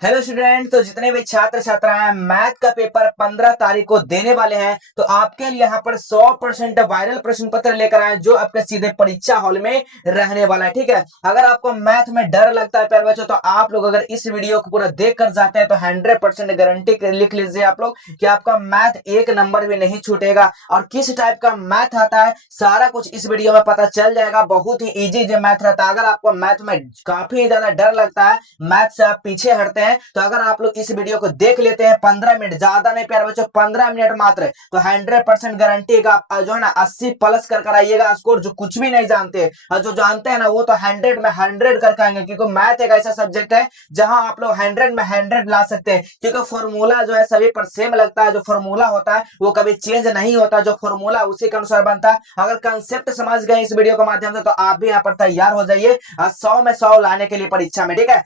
Hello student. तो जितने भी छात्र छात्राएं मैथ का पेपर 15 तारीख को देने वाले हैं, तो आपके लिए यहाँ पर 100% वायरल प्रश्न पत्र लेकर आए जो आपके सीधे परीक्षा हॉल में रहने वाला है। ठीक है, अगर आपको मैथ में डर लगता है प्यारे बच्चों, तो आप लोग अगर इस वीडियो को पूरा देख कर जाते हैं तो 100% गारंटी लिख लीजिए आप लोग कि आपका मैथ एक नंबर भी नहीं छूटेगा। और किस टाइप का मैथ आता है सारा कुछ इस वीडियो में पता चल जाएगा। बहुत ही इजी जो मैथ रहता है। अगर आपको मैथ में काफी ज्यादा डर लगता है, मैथ से आप पीछे हटते हैं, तो अगर आप लोग इस वीडियो को देख लेते हैं 15 मिनट, ज्यादा नहीं प्यारे बच्चों, 15 मिनट मात्र, तो 100% गारंटी का आप जो है ना 80 प्लस कर आइएगा स्कोर। जो कुछ भी नहीं जानते और जो जानते हैं ना वो तो 100 में 100 करके आएंगे, क्योंकि मैथ एक ऐसा सब्जेक्ट है जहां आप लोग 100 में 100 ला सकते हैं। क्योंकि फॉर्मूला जो है सभी पर सेम लगता है। जो फॉर्मूला होता है वो कभी चेंज नहीं होता, जो फॉर्मूला उसी के अनुसार बनता है। अगर कंसेप्ट समझ गए इस वीडियो के माध्यम से, तो आप भी यहाँ पर तैयार हो जाइए 100 में 100 लाने के लिए परीक्षा में। ठीक है,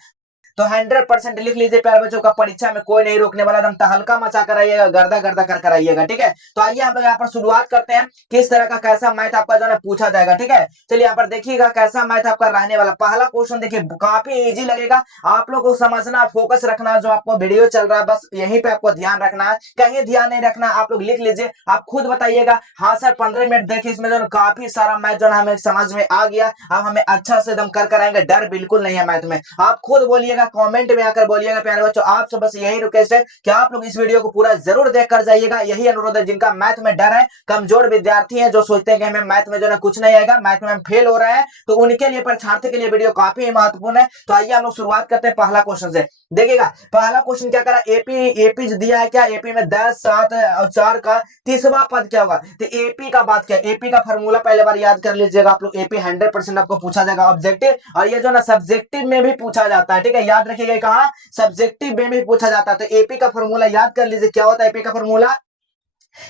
तो 100% लिख लीजिए प्यारे बच्चों का, परीक्षा में कोई नहीं रोकने वाला। एकदम तहलका मचा कर आइएगा, गर्दा गर्दा कर आइएगा। ठीक है, तो आइए हम लोग यहाँ पर शुरुआत करते हैं किस तरह का कैसा मैथ आपका जो है पूछा जाएगा। ठीक है, चलिए यहाँ पर देखिएगा कैसा मैथ आपका रहने वाला। पहला क्वेश्चन देखिए, काफी इजी लगेगा। आप लोग को समझना, फोकस रखना, जो आपको वीडियो चल रहा है बस यहीं पे आपको ध्यान रखना है, कहीं ध्यान नहीं रखना। आप लोग लिख लीजिए, आप खुद बताइएगा। हाँ सर 15 मिनट देखिए, इसमें जो काफी सारा मैथ जो है हमें समझ में आ गया। अब हमें अच्छा से एकदम कर आएंगे, डर बिल्कुल नहीं है मैथ में। आप खुद बोलिएगा, कमेंट में आकर बोलिएगा। प्यारे बच्चों आपसे बस यही रिक्वेस्ट है कि आप लोग इस वीडियो को पूरा जरूर देख कर जाइएगा। यही अनुरोध है, जिनका मैथ में डर है, कमजोर विद्यार्थी हैं, जो सोचते हैं कि हमें मैथ में जो है कुछ नहीं आएगा, मैथ में हम फेल हो रहे हैं, तो उनके लिए, परीक्षार्थी के लिए वीडियो काफी महत्वपूर्ण है। तो आइए हम लोग शुरुआत करते हैं पहला क्वेश्चन से। देखिएगा पहला क्वेश्चन क्या करा, एपी एपी दिया है क्या, एपी में 10 7 और 4 का तीसरा पद क्या होगा। तो एपी का बात क्या, एपी का फॉर्मूला पहले बार याद कर लीजिएगा आप लोग। एपी 100% आपको पूछा जाएगा ऑब्जेक्टिव, और ये जो ना सब्जेक्टिव में भी पूछा जाता है। ठीक है, याद रखिएगा, कहा सब्जेक्टिव में भी पूछा जाता है। तो एपी का फॉर्मूला याद कर लीजिए, क्या होता है एपी का formula,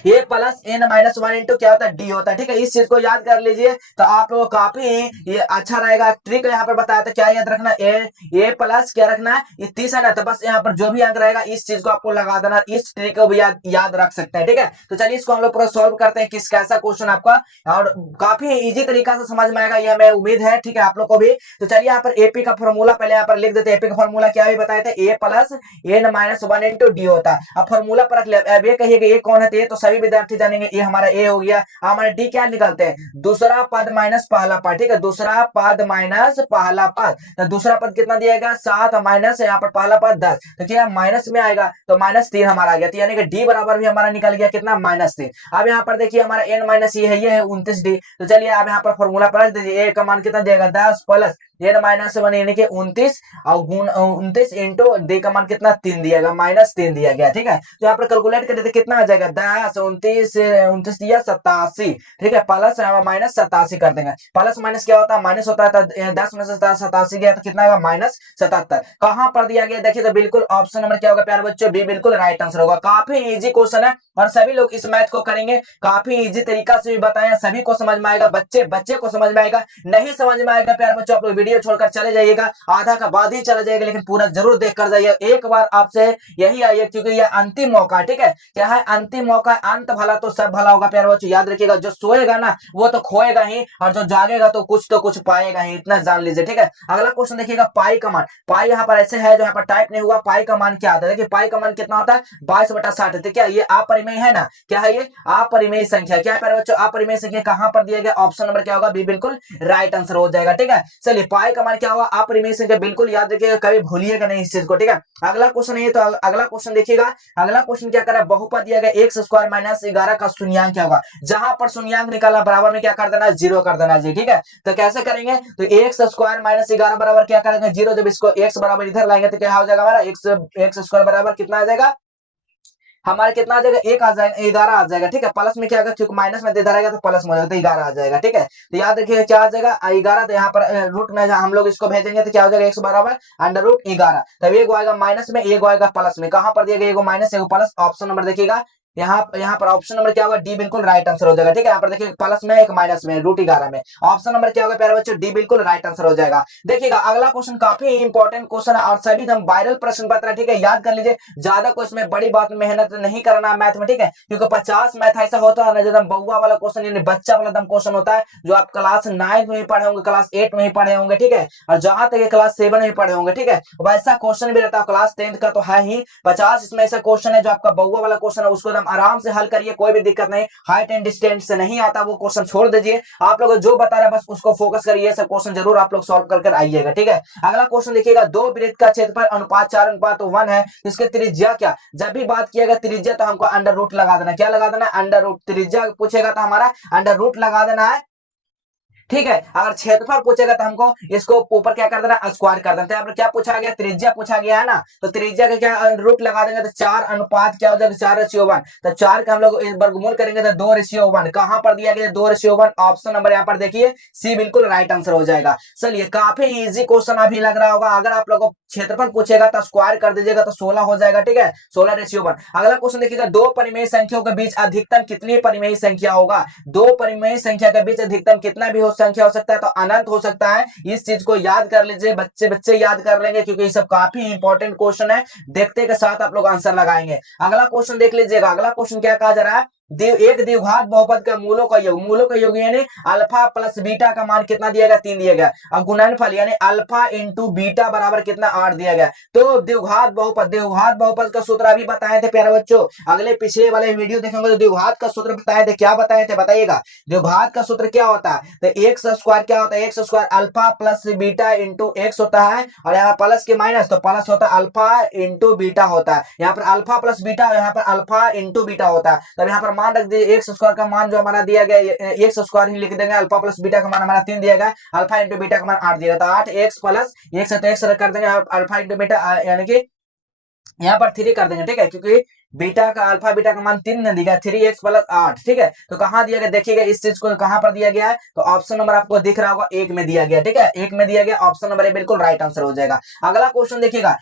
a plus n minus one into क्या होता है, डी होता है। ठीक है, इस चीज को याद कर लीजिए तो आप लोगों को काफी ये अच्छा रहेगा। ट्रिक यहाँ पर बताया था, क्या याद रखना, ए प्लस क्या रखना है, ये 30 है ना, तो बस यहाँ पर जो भी अंक रहेगा इस चीज को आपको लगा देना। इस ट्रिक को भी याद रख सकते हैं। ठीक है, तो चलिए इसको हम लोग पूरा सॉल्व करते हैं, किस कैसा क्वेश्चन आपका, और काफी इजी तरीका से समझ में आएगा, ये हमें उम्मीद है। ठीक है, आप लोग को भी। तो चलिए यहाँ पर एपी का फॉर्मूला पहले यहाँ पर लिख देते हैं। एपी का फॉर्मूला क्या भी बताए थे, a plus n minus one into d होता है। अब फॉर्मूला पर रख लिया। अब ये कहिए कि ये कौन है, तो ये तो सभी विद्यार्थी जानेंगे, ये हमारा ए हो गया। हमारा डी क्या निकलते हैं, दूसरा पद माइनस पहला पद। ठीक है, दूसरा पद माइनस पहला पद, तो दूसरा पद कितना दिएगा 7 माइनस यहाँ पर पहला पद 10, तो क्या माइनस में आएगा, तो -3 हमारा आ गया। तो यानी कि डी बराबर भी हमारा निकल गया कितना, -3। अब यहाँ पर देखिए हमारा एन माइनस ये है 29 डी। तो चलिए आप यहाँ पर फॉर्मूला पर रख दीजिए, ए का मान कितना दिएगा 10 प्लस एन माइनस वन यानी कि 29 और गुण 29 इंटू डी का मान कितना 3 दिया गया, -3 दिया गया। ठीक है, तो यहाँ पर कैलकुलेट कर देते कितना आ जाएगा, 10 29 29 दिया 87। ठीक है, प्लस माइनस 87 कर देंगे। प्लस माइनस क्या होता है, माइनस होता है, तो 10 में से 87 गया तो कितना होगा, -77। कहां पर दिया गया देखिए, तो बिल्कुल ऑप्शन नंबर क्या होगा प्यारे बच्चों, बी बिल्कुल राइट आंसर होगा। काफी इजी क्वेश्चन है और सभी लोग इस मैथ को करेंगे, काफी इजी तरीका से भी बताया, सभी को समझ में आएगा, बच्चे बच्चे को समझ में आएगा। नहीं समझ में आएगा प्यारे बच्चों, आप लोग वीडियो छोड़कर चले जाइएगा, आधा का बाद ही चला जाएगा, लेकिन पूरा जरूर देख कर जाइए। एक बार आपसे यही आइए, क्योंकि यह अंतिम मौका। ठीक है, क्या है, अंतिम मौका, अंत भला तो सब भला होगा प्यारे बच्चों। याद रखिएगा, जो सोएगा ना वो तो खोएगा ही, और जो जागेगा तो कुछ पाएगा ही, इतना जान लीजिए। ठीक है, अगला क्वेश्चन देखिएगा, पाई का मान। पाई यहाँ पर ऐसे है, जो यहाँ पर टाइप नहीं हुआ, पाई का मान क्या आता है। देखिए पाई का मान कितना होता है, 22/60। तो क्या ये अपरिमेय है ना, क्या है ये अपरिमेय संख्या। क्या है प्यारे बच्चों, अपरिमेय संख्या कहां पर दिया गया, ऑप्शन नंबर क्या होगा, बी बिल्कुल राइट आंसर हो जाएगा। ठीक है, चलिए पाई का मान क्या होगा, अपरिमेय संख्या, बिल्कुल याद रखिएगा, कभी भूलिएगा नहीं इस चीज को। ठीक है, अगला क्वेश्चन है, तो अगला क्वेश्चन देखिएगा। अगला क्वेश्चन क्या करा, बहुपद दिया गया x स्क्वायर माइनस 11 का शून्यांक क्या होगा। जहां पर शून्यांक निकालना बराबर में क्या कर देना, 0 कर देना जी। ठीक है, तो कैसे करेंगे, तो एक्स स्क्वायर माइनस 11 बराबर क्या करेंगे, 0। जब इसको x बराबर इधर लाएंगे तो क्या हो जाएगा हमारा, एक्स स्क्वायर बराबर कितना आ जाएगा, हमारे कितना आ जाएगा, 1 आ जाएगा, 11 आ जाएगा। ठीक है, प्लस में क्या आएगा, क्योंकि माइनस में इधर आएगा तो प्लस में हो जाएगा, तो 11 आ जाएगा। ठीक है, तो याद रखिएगा क्या आ जाएगा, 11। तो यहाँ पर रूट में हम लोग इसको भेजेंगे तो क्या हो जाएगा, x बराबर √11। तब एक आएगा माइनस में, एक आएगा प्लस में, कहां पर दिया गया, एगो माइनस एगो प्लस, ऑप्शन नंबर देखिएगा यहाँ पर ऑप्शन नंबर क्या होगा, डी बिल्कुल राइट आंसर हो जाएगा। ठीक है, यहाँ पर देखिए प्लस में एक माइनस में √11 में, ऑप्शन नंबर क्या होगा प्यारे बच्चों, डी बिल्कुल राइट आंसर हो जाएगा। देखिएगा अगला क्वेश्चन काफी इंपॉर्टेंट क्वेश्चन है और सभी एकदम वायरल प्रश्न पत्र है। ठीक है, याद कर लीजिए, ज्यादा कोई इसमें बड़ी बात मेहनत नहीं करना मैथ में। ठीक है, क्योंकि 50 मैथ ऐसा होता है ना एकदम बउआ वाला क्वेश्चन, यानी बच्चा वाला एकदम क्वेश्चन होता है, जो आप क्लास 9 में ही पढ़े होंगे, क्लास 8 में ही पढ़े होंगे। ठीक है, और जहां तक क्लास 7 में ही पढ़े होंगे। ठीक है, वैसा क्वेश्चन भी रहता है क्लास 10th का तो है ही। 50 इसमें ऐसा क्वेश्चन है जो आपका बउआ वाला क्वेश्चन है, उसको एकदम आराम से हल करिए, कोई भी दिक्कत नहीं। हाइट एंड डिस्टेंस से नहीं आता वो क्वेश्चन छोड़ दीजिए, आप लोग जो बता रहे हैं बस उसको फोकस करिए, सब क्वेश्चन जरूर आप लोग सॉल्व कर आइएगा। ठीक है, अगला क्वेश्चन देखिएगा, दो वृत्त का क्षेत्रफल अनुपात 4:1 है, इसके त्रिज्या क्या। जब भी बात किएगा त्रिज्या तो हमको अंडर रूट लगा देना, क्या लगा देना, अंडर रूट। त्रिज्या पूछेगा तो हमारा अंडर रूट लगा देना है। ठीक है, अगर क्षेत्रफल पूछेगा तो हमको इसको ऊपर क्या कर देना, स्क्वायर कर देना। यहाँ पर क्या पूछा गया, त्रिज्या पूछा गया है ना, तो त्रिज्या का क्या रूट लगा देंगे तो 4 अनुपात क्या हो जाएगा, 4:1। तो 4 का हम लोग वर्गमूल करेंगे तो 2:1। कहां पर दिया गया 2:1, ऑप्शन नंबर यहाँ पर देखिए सी बिल्कुल राइट आंसर हो जाएगा। चलिए, काफी इजी क्वेश्चन अभी लग रहा होगा। अगर आप लोगों को क्षेत्रफल पूछेगा तो स्क्वायर कर दीजिएगा तो 16 हो जाएगा। ठीक है, 16:1। अगला क्वेश्चन देखिएगा, दो परिमेय संख्याओं के बीच अधिकतम कितनी परिमेय संख्या होगा। दो परिमेय संख्या के बीच अधिकतम कितना भी हो संख्या हो सकता है, तो अनंत हो सकता है। इस चीज को याद कर लीजिए, बच्चे बच्चे याद कर लेंगे, क्योंकि ये सब काफी इंपॉर्टेंट क्वेश्चन है। देखते के साथ आप लोग आंसर लगाएंगे। अगला क्वेश्चन देख लीजिएगा, अगला क्वेश्चन क्या कहा जा रहा है, एक द्विघात बहुपद का मूलों का योग यानी अल्फा प्लस बीटा का मान कितना दिया गया, 3 दिया गया। और गुणनफल यानी अल्फा इंटू बीटा बराबर कितना, 8 दिया गया। तो द्विघात बहुपद का सूत्र अभी बताए थे प्यारे बच्चों, अगले पिछले वाले वीडियो देखेंगे तो द्विघात का सूत्र बताए थे। क्या बताए थे बताइएगा, द्विघात का सूत्र क्या होता है, तो एक्स स्क्वायर क्या होता है, x square alpha plus beta into x होता है, और यहाँ प्लस के माइनस तो प्लस होता है, अल्फा इंटू बीटा होता है। यहाँ पर अल्फा प्लस बीटा, यहाँ पर अल्फा इंटू बीटा होता है। तब यहाँ पर मान रख दीजिए, एक्स स्क्वायर का मान जो हमारा दिया गया, एक्स स्क्वायर ही लिख देंगे, अल्फा प्लस बीटा का मान हमारा 3 दिया गया, अल्फा इंटू बीटा का मान 8 दिया गया। तो 8x प्लस एक्स तो एक्स कर देंगे, अल्फा इंटू बीटा यानी कि यहाँ पर 3 कर देंगे। ठीक है, क्योंकि बीटा का अल्फा बीटा का मान 3 ने दिया, 3x प्लस 8। ठीक है, तो कहां दिया गया देखिएगा, इस चीज को कहां पर दिया गया है, तो ऑप्शन नंबर आपको दिख रहा होगा 1 में दिया गया। ठीक है, 1 में दिया गया, ऑप्शन नंबर ए बिल्कुल राइट आंसर हो जाएगा। अगला क्वेश्चन देखिएगा,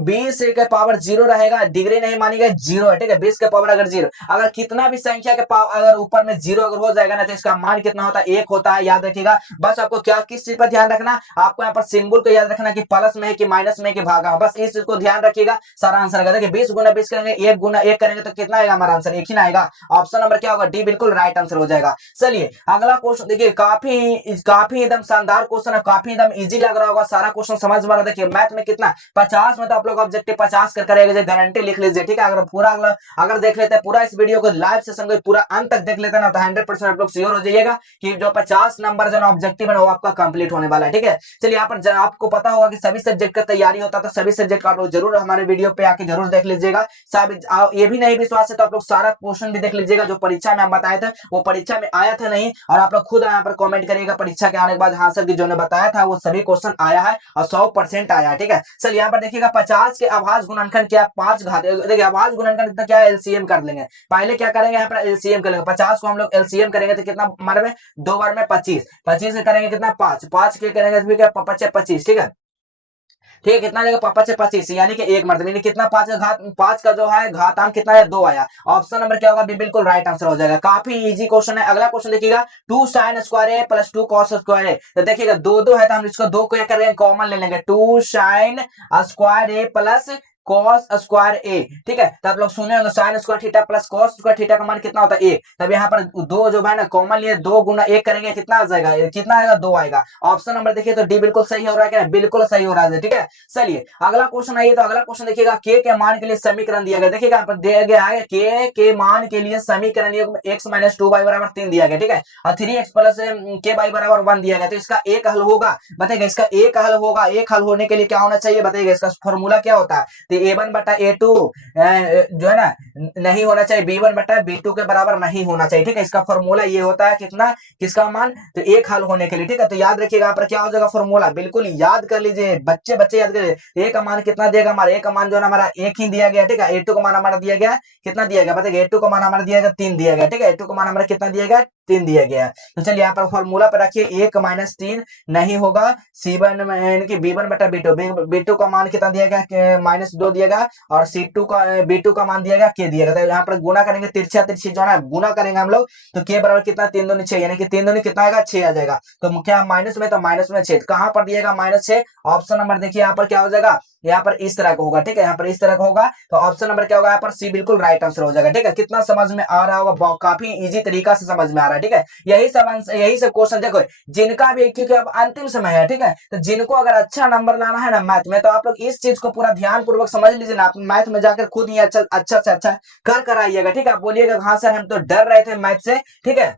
20 के पावर 0 रहेगा, डिग्री नहीं मानी गई, 0 है। ठीक है, 20 के पावर अगर 0, अगर कितना भी संख्या के पावर अगर ऊपर में 0 अगर हो जाएगा ना, तो इसका मान कितना होता है, 1 होता है। याद रखिएगा, बस आपको क्या किस चीज पर ध्यान रखना, आपको यहाँ पर सिंबल को याद रखना कि प्लस में है कि माइनस में कि भागा, बस इस चीज को ध्यान रखिएगा, सारा आंसर आएगा। देखिए 20 गुना 20 करेंगे, 1 गुना 1 करेंगे तो कितना आएगा, हमारा आंसर 1 ही ना आएगा। ऑप्शन नंबर क्या होगा, डी बिल्कुल राइट आंसर हो जाएगा। चलिए अगला क्वेश्चन देखिए, काफी एकदम शानदार क्वेश्चन है, काफी एकदम इजी लग रहा होगा, सारा क्वेश्चन समझ में आ रहा है। देखिए मैथ में कितना 50 में तो आप लोग ऑब्जेक्टिव 50 कर करेंगे, गारंटी लिख लीजिए। ठीक है, अगर पूरा अगर देख लेते हैं पूरा इस वीडियो को लाइव सेशन को पूरा अंत तक देख लेते हैं ना, तो 100% आप लोग श्योर हो जाइएगा कि जो 50 नंबर जो ऑब्जेक्टिव है वो आपका कंप्लीट होने वाला है। ठीक है, चलिए यहाँ पर आपको पता होगा कि सभी सब्जेक्ट का तैयारी होता है, तो सभी सब्जेक्ट का आप लोग जरूर हमारे वीडियो पे आके जरूर देख लीजिएगा। ये भी नहीं विश्वास है तो आप लोग सारा क्वेश्चन भी देख लीजिएगा, जो परीक्षा में हम बताए थे वो परीक्षा में आया था नहीं, और आप लोग खुद यहाँ पर कमेंट करिएगा परीक्षा के आने के बाद, हाँ सर जो ने बताया था वो सभी क्वेश्चन आया है और 100% आया है। ठीक है, चलिए यहाँ पर देखिएगा 50 के अभाज्य गुणनखंड क्या, 5 घात। देखिए अभाज्य गुणनखंड क्या है, एलसीएम कर लेंगे। पहले क्या करेंगे, यहाँ पर एलसीएम कर लेंगे। 50 को हम लोग एलसीएम करेंगे तो कितना बार में, 2 बार में 25, 25 करेंगे कितना 5, 5 के करेंगे 25। ठीक है, ठीक है, कितना आएगा 25 यानी कि 1 मर्तबा, यानी कितना 5 का घात, 5 का जो है घातांक कितना है, 2 आया। ऑप्शन नंबर क्या होगा, बी बिल्कुल राइट आंसर हो जाएगा। काफी इजी क्वेश्चन है। अगला क्वेश्चन देखिएगा, 2 sin स्क्वायर ए प्लस 2 cos स्क्वायर ए। तो देखिएगा 2 है तो हम इसको 2 को क्या करेंगे, कॉमन ले लेंगे, 2 sin स्क्वायर ए प्लस cos स्क्वायर ए। ठीक है, तो आप लोग सुने होंगे sin square theta plus cos square theta का मान कितना होता है, 1। तब यहाँ पर 2 जो है ना कॉमन लिए, 2 गुना 1 करेंगे कितना आ जाएगा, कितना आएगा, 2 आएगा। ऑप्शन नंबर देखिए तो डी बिल्कुल सही हो रहा है क्या, बिल्कुल सही हो रहा है। ठीक है, चलिए अगला क्वेश्चन आइए, तो अगला क्वेश्चन देखिएगा, के मान के लिए समीकरण दिया गया। देखिएगा यहाँ पर दिया गया है के मान के लिए समीकरण x माइनस 2y बराबर 3 दिया गया। ठीक है, और 3x प्लस के वाई बराबर 1 दिया गया। तो इसका एक हल होगा, बताइएगा इसका एक हल होगा। एक हल होने के लिए क्या होना चाहिए बताइएगा, इसका फॉर्मूला क्या होता है, तो a1 बटा a2 जो है ना नहीं होना चाहिए, b1 बटा b2 के बराबर नहीं होना चाहिए। ठीक है, इसका फॉर्मूला ये होता है कितना, किसका मान, तो एक हल होने के लिए। ठीक है, तो याद रखिएगा यहाँ पर क्या हो जाएगा फॉर्मूला, बिल्कुल याद कर लीजिए बच्चे याद कर लीजिए। ए का मान कितना देगा, हमारा ए का मान जो है हमारा 1 ही दिया गया। ठीक है, a2 का मान हमारा दिया गया कितना दिया गया, बताइए a2 का मान हमारा दिया गया 3 दिया गया। ठीक है, a2 का मान हमारा कितना दिया गया, 3 दिया गया है। तो चलिए यहाँ पर फॉर्मूला पर रखिए 1 माइनस 3 नहीं होगा, C1 यानी कि B1 बटा B2 का मान कितना दिया गया, -2 दिया गया, और C2 का B2 का मान दिया गया K दिया गया। तो यहाँ पर गुना करेंगे, तिरछा तिरछी जो है ना गुना करेंगे हम लोग, तो K बराबर कितना 3 दूनी 6, यानी कि 3 दूनी कितना आएगा 6 आ जाएगा। तो क्या माइनस में, तो माइनस में 6 कहां पर दिएगा -6, ऑप्शन नंबर देखिए यहाँ पर क्या हो जाएगा, यहाँ पर इस तरह का होगा, ठीक है, यहाँ पर इस तरह का होगा, तो ऑप्शन नंबर क्या होगा, यहाँ पर सी बिल्कुल राइट आंसर हो जाएगा। ठीक है, कितना समझ में आ रहा होगा, काफी इजी तरीका से समझ में आ रहा है। ठीक है, यही सब क्वेश्चन देखो, जिनका भी, क्योंकि अब अंतिम समय है, ठीक है, तो जिनको अगर अच्छा नंबर लाना है ना मैथ में, तो आप लोग इस चीज को पूरा ध्यान पूर्वक समझ लीजिए ना, आप मैथ में जाकर खुद ही अच्छा से अच्छा कर आइएगा। ठीक है, आप बोलिएगा हाँ सर हम तो डर रहे थे मैथ से, ठीक है,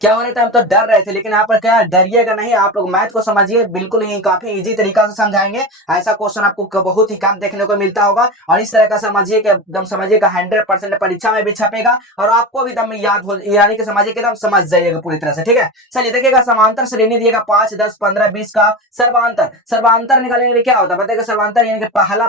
क्या हो रहा था, हम तो डर रहे थे, लेकिन यहाँ पर क्या डरिएगा नहीं, आप लोग मैथ को समझिए, बिल्कुल ही काफी इजी तरीका से समझाएंगे। ऐसा क्वेश्चन आपको बहुत ही कम देखने को मिलता होगा, और इस तरह का समझिए कि एकदम समझिएगा 100% परीक्षा में भी छपेगा, और आपको भी एकदम याद हो, यानी कि समझिए कि एकदम समझ जाइएगा पूरी तरह से। ठीक है, चलिए देखिएगा, समांतर श्रेणी दिएगा 5, 10, 15, 20 का सर्वांतर निकालने के लिए क्या होता है बताइएगा, सर्वांतर यानी कि पहला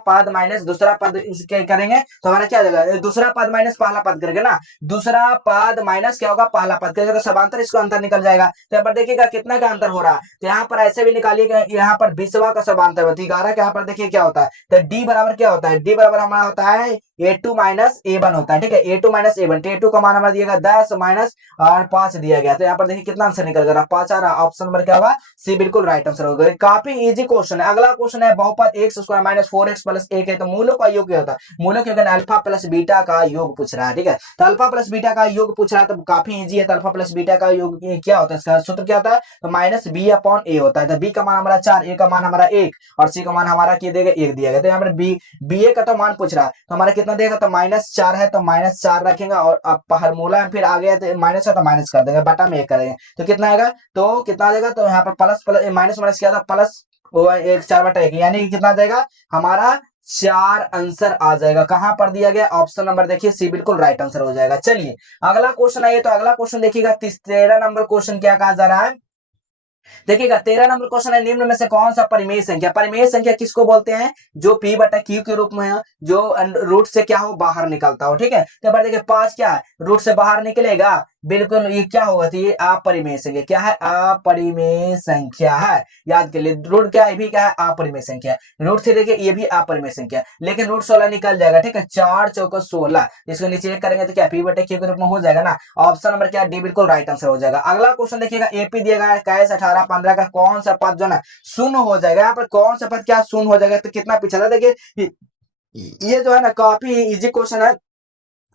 पद माइनस दूसरा पद इसके करेंगे तो हमारा क्या जाएगा, दूसरा पद माइनस पहला पद करेंगे ना, दूसरा पद माइनस क्या होगा पहला पद करेगा, तो समांतर इसको अंतर निकल जाएगा। तो यहाँ पर देखिएगा कितना का अंतर हो रहा है, तो यहाँ पर ऐसे भी निकालिएगा, यहाँ पर 20वां का समांतर 11 के, यहाँ पर देखिए क्या होता है, तो डी बराबर क्या होता है, डी बराबर हमारा होता है A2 माइनस A1 होता है। ठीक है, A2 माइनस A1, A2 का मान हमारा दिएगा 10 माइनस और 5 दिया गया, तो यहाँ पर देखिए कितना आंसर निकल गया 5 आ रहा, ऑप्शन नंबर क्या होगा सी बिल्कुल राइट आंसर होगा। काफी इजी क्वेश्चन है। अगला क्वेश्चन है बहुपद x square minus 4x plus 1 है, तो मूलों का योग क्या होता है, मूलों के अगर अल्फा प्लस बीटा का योग पूछ रहा है। ठीक है, तो अल्फा प्लस बीटा का योग पूछ रहा है, तो काफी इजी है। तो अल्फा प्लस बीटा का योग क्या होता है, इसका सूत्र क्या होता है, तो माइनस बी अपॉन ए होता है। तो बी का मान हमारा 4, ए का मान हमारा 1 और सी का मान हमारा क्या देगा 1 दिया गया। तो यहाँ पर बी ए का तो मान पूछ रहा है, तो हमारा कितना देगा, तो -4 है, तो -4 रखेंगे, और अब फॉर्मूला फिर आ गया तो माइनस है तो माइनस कर देंगे, बटा में 1 करेंगे, तो कितना आएगा, तो कितना आ जाएगा, तो यहाँ पर प्लस प्लस माइनस माइनस क्या था प्लस, 1 4/1 यानी कि कितना आ जाएगा हमारा 4 आंसर आ जाएगा। कहां पर दिया गया, ऑप्शन नंबर देखिए सी बिल्कुल राइट आंसर हो जाएगा। चलिए अगला क्वेश्चन आइए, तो अगला क्वेश्चन देखिएगा 13 नंबर क्वेश्चन क्या कहा जा रहा है, देखिएगा 13 नंबर क्वेश्चन है, निम्न में से कौन सा परिमेय संख्या, परिमेय संख्या किसको बोलते हैं, जो p बटा q के रूप में है, जो रूट से क्या हो बाहर निकलता हो। ठीक है, तो देखिए 5 क्या है, रूट से बाहर निकलेगा, बिल्कुल ये क्या होगा, तो ये अपरिमेय संख्या, क्या है अपरिमेय संख्या है, याद के लिए रूट क्या है, भी क्या है अपरिमेय संख्या, रूट से देखिए ये भी अपरिमेय संख्या, लेकिन रूट 16 निकल जाएगा। ठीक है, 4 चौको 16, इसको नीचे एक करेंगे तो क्या p बटे q के रूप में हो जाएगा ना, ऑप्शन नंबर क्या डी बिल्कुल राइट आंसर हो जाएगा। अगला क्वेश्चन देखिएगा एपी दिएगा 21, 18, 15 का कौन सा पद जो है शून्य हो जाएगा, यहाँ पर कौन सा पद क्या शून्य हो जाएगा, तो कितना पीछे था देखिए, ये जो है ना काफी इजी क्वेश्चन है,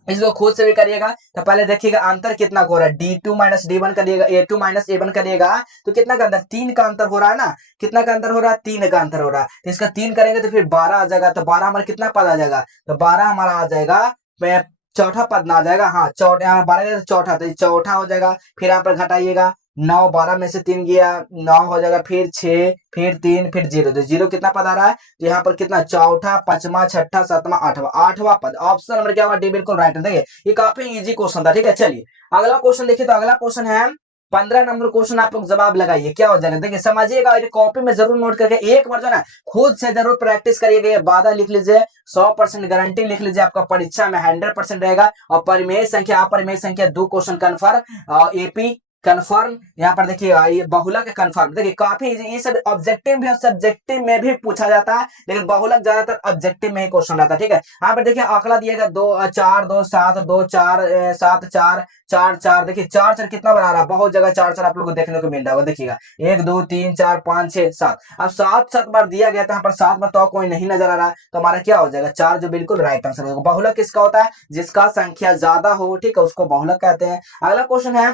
इसको खुद से भी करिएगा। तो पहले देखिएगा अंतर कितना हो रहा है, D2 माइनस D1 करिएगा, A2 माइनस A1 करिएगा, तो कितना का अंतर 3 का अंतर हो रहा है ना, कितना का अंतर हो रहा है 3 का अंतर हो रहा है, तो इसका 3 करेंगे तो फिर 12 आ जाएगा, तो 12 हमारा कितना पद आ जाएगा, तो 12 हमारा आ जाएगा चौथा पद ना आ जाएगा, हाँ चौथा, यहाँ 12 चौथा, तो चौथा हो जाएगा, फिर यहाँ पर घटाइएगा 9, 12 में से 3 गया 9 हो जाएगा, फिर 6, फिर 3, फिर 0, तो 0 कितना पद आ रहा है, तो यहाँ पर कितना चौथा, पांचवा, छठा, सातवां, आठवां पद, ऑप्शन नंबर क्या होगा डी बिल्कुल राइट है। देखिए ये काफी इजी क्वेश्चन था। ठीक है, चलिए अगला क्वेश्चन देखिए, तो अगला क्वेश्चन है 15 नंबर क्वेश्चन, आप लोग जवाब लगाइए क्या हो जाएगा, देखिए समझिएगा, कॉपी में जरूर नोट करके एक बार जो ना खुद से जरूर प्रैक्टिस करिएगा, वादा लिख लीजिए, 100% गारंटी लिख लीजिए, आपका परीक्षा में 100% रहेगा। और परिमेय संख्या अपरिमेय संख्या 2 क्वेश्चन कन्फर्म, एपी कन्फर्म, यहाँ पर देखिए ये बहुलक कन्फर्म, देखिए काफी ये सब ऑब्जेक्टिव भी और सब्जेक्टिव में भी पूछा जाता है, लेकिन बहुलक ज्यादातर ऑब्जेक्टिव में ही क्वेश्चन रहता है। ठीक है, यहाँ पर देखिए आंकड़ा दिएगा 2 4 2 7 2 4 7 4 4 4, देखिए 4 4 कितना बना रहा है, बहुत जगह 4 4 आप लोगों को देखने को मिल रहा होगा, देखिएगा 1 2 3 4 5 6 7, अब 7 बार दिया गया था, यहाँ पर 7 बार तो कोई नहीं नजर आ रहा, तो हमारा क्या हो जाएगा 4, जो बिल्कुल राइट आंसर होगा। बहुलक किसका होता है, जिसका संख्या ज्यादा हो, ठीक है, उसको बहुलक कहते हैं। अगला क्वेश्चन है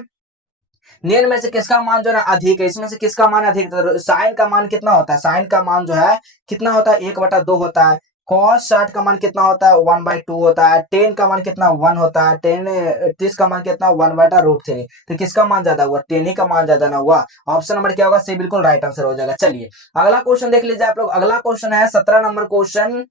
निम्न में से किसका मान जो है अधिक है, इसमें से किसका मान अधिक, तो साइन का मान कितना होता है, साइन का मान जो है कितना होता है 1/2 होता है, cos 60 का मान कितना होता है 1/2 होता है, 10 का मान कितना 1 होता है, 30 का मान कितना 1/√3, तो किसका मान ज्यादा हुआ, 10 ही का मान ज्यादा ना हुआ, ऑप्शन नंबर क्या होगा सी बिल्कुल राइट आंसर हो जाएगा। चलिए अगला क्वेश्चन देख लीजिए आप लोग, अगला क्वेश्चन है 17 नंबर क्वेश्चन,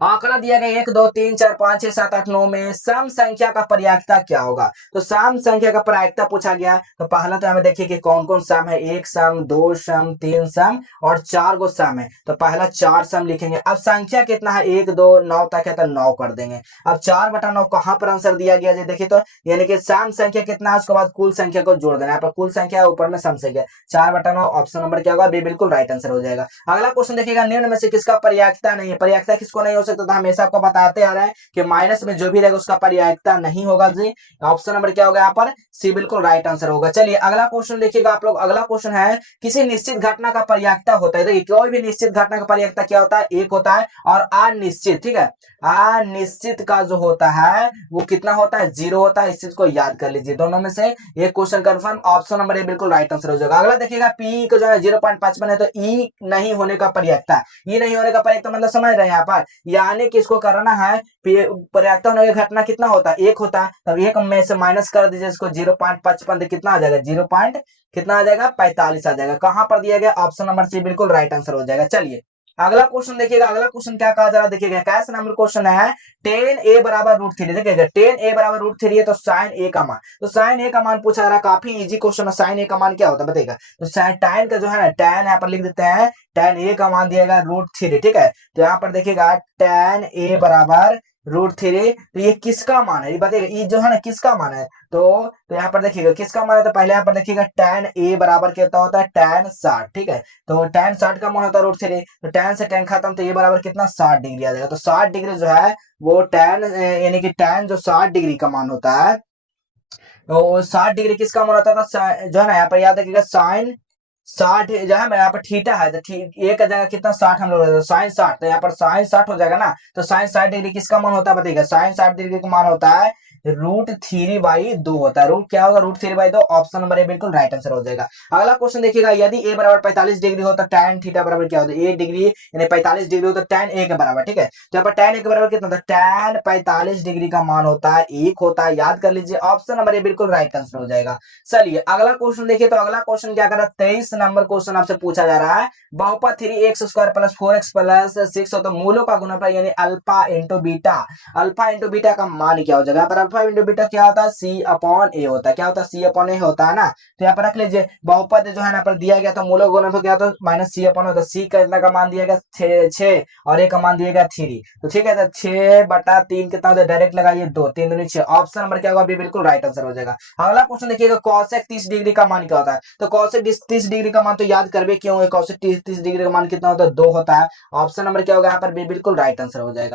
आंकड़ा दिया गया 1 2 3 4 5 6 7 8 9 में सम संख्या का पर्यायता क्या होगा। तो सम संख्या का पर्यायता पूछा गया, तो पहला तो हमें देखिए कि कौन कौन सम है, एक सम, दो सम, तीन सम और चार गो सम है। तो पहला चार सम लिखेंगे। अब संख्या कितना है, 1 2 9 तक है तो 9 कर देंगे। अब 4/9 कहां पर आंसर दिया गया है देखिए, तो यानी कि सम संख्या कितना है, उसके बाद कुल संख्या को जोड़ देना है। यहाँ पर कुल संख्या है, ऊपर में सम संख्या, 4/9 ऑप्शन नंबर क्या होगा, बी बिल्कुल राइट आंसर हो जाएगा। अगला क्वेश्चन देखिएगा, निम्न में से किसका पर्यायता नहीं है। पर्यायता किसको नहीं हो सकता, तो हमेशा आपको बताते आ रहे हैं कि माइनस में जो भी रहेगा उसका पर्यायता नहीं होगा जी। ऑप्शन नंबर क्या होगा यहाँ पर, सी बिल्कुल राइट आंसर होगा। चलिए अगला क्वेश्चन देखिएगा आप लोग। अगला क्वेश्चन है, किसी निश्चित घटना का पर्यायता होता है। देखिए कोई भी निश्चित घटना का पर्यायता क्या होता है, एक होता है, और अनिश्चित, ठीक है, अनिश्चित का जो होता है वो कितना होता है, 0 होता है। इस चीज को याद कर लीजिए, दोनों में से एक question confirm, option number A बिल्कुल राइट आंसर हो जाएगा। अगला देखिएगा, पी को जो है 0.55 है, तो ई नहीं होने का पर्यायता, ई नहीं होने का पर्यायता मतलब समझ रहे हैं यहाँ पर, यानी कि इसको करना है, पर्याप्त होने की घटना कितना होता है, एक होता है, तब एक में से माइनस कर दीजिए इसको 0.55, तो कितना आ जाएगा, 0 पॉइंट कितना आ जाएगा, 45 आ जाएगा। कहां पर दिया गया, ऑप्शन नंबर सी बिल्कुल राइट आंसर हो जाएगा। चलिए अगला क्वेश्चन देखिएगा। अगला क्वेश्चन क्या कहा जा रहा है देखिएगा, कैसे नंबर क्वेश्चन है, टेन ए बराबर रूट थ्री। देखिएगा टेन ए बराबर रूट थ्री है, तो साइन ए का मान, तो साइन ए का मान पूछा जा रहा है, काफी इजी क्वेश्चन है। साइन ए का मान क्या होता है बताइएगा, तो tan का जो है ना, tan यहाँ पर लिख देते हैं, tan ए का मान दिएगा रूट थ्री, ठीक है। तो यहाँ पर देखिएगा tan ए बराबर रूट थ्री, तो ये किसका मान है, ये बताइएगा, ये जो है ना किसका मान है, तो यहाँ पर देखिएगा किसका मान है, तो पहले यहाँ पर देखिएगा tan ए बराबर कितना होता है, tan 60, ठीक है। तो tan 60 का मान होता है रूट थ्री, तो tan से tan खत्म, तो ये बराबर कितना, 60 डिग्री आ जाएगा। तो 60 डिग्री जो है वो tan यानी कि tan जो 60 डिग्री का मान होता है, तो 60 डिग्री किसका मान होता था, जो है ना यहाँ पर याद रखिएगा, साइन 60 जो है यहाँ पर थीटा है, तो एक का जगह कितना 60 हम लोग, साइन 60, तो यहाँ पर साइन 60 हो जाएगा ना। तो साइन 60 डिग्री किसका मान होता है बताइएगा, साइन 60 डिग्री का मान होता है √3/2 होता है। रूट क्या होगा, √3/2, ऑप्शन नंबर ए बिल्कुल राइट आंसर हो जाएगा। अगला क्वेश्चन देखिएगा, यदि ए बराबर 45 डिग्री हो तो tan थीटा बराबर क्या होता है, 1 डिग्री यानी 45 डिग्री हो तो tan ए के बराबर, ठीक है। तो यहाँ पर tan ए के बराबर कितना होता है, tan 45 डिग्री का मान होता है 1 होता है, याद कर लीजिए, ऑप्शन नंबर ए बिल्कुल राइट आंसर हो जाएगा। चलिए अगला क्वेश्चन देखिए, तो अगला क्वेश्चन क्या कर रहा है, 23 नंबर क्वेश्चन आपसे पूछा जा रहा है, बहुपद 3x² + 4x + 6 हो तो मूलों का गुणनफल यानी alpha into beta, alpha into beta का मान क्या हो जाएगा। यहाँ पर अल्फा इंटू बीटा क्या होता है, C/A होता है, क्या होता है, C/A होता है ना। तो यहाँ पर रख लीजिए, बहुपद जो है ना पर दिया गया, तो मूलों का गुणनफल क्या होता है, -C/, होता है। C का इतना का मान दिया गया 6 और a का मान दिया गया 3, तो ठीक है, तो 6/3 कितना होता है, डायरेक्ट लगाइए 2, 3 दूनी 6, ऑप्शन नंबर क्या होगा, बी बिल्कुल राइट आंसर हो जाएगा। अगला क्वेश्चन देखिएगा, cosec 30 डिग्री का मान क्या होता है। तो cosec 30 डिग्री का मान तो याद करबे क्यों है, cosec 30 डिग्री का मान कितना होता है, 2 होता है। ऑप्शन नंबर क्या होगा यहाँ पर, बी बिल्कुल राइट आंसर हो जाएगा।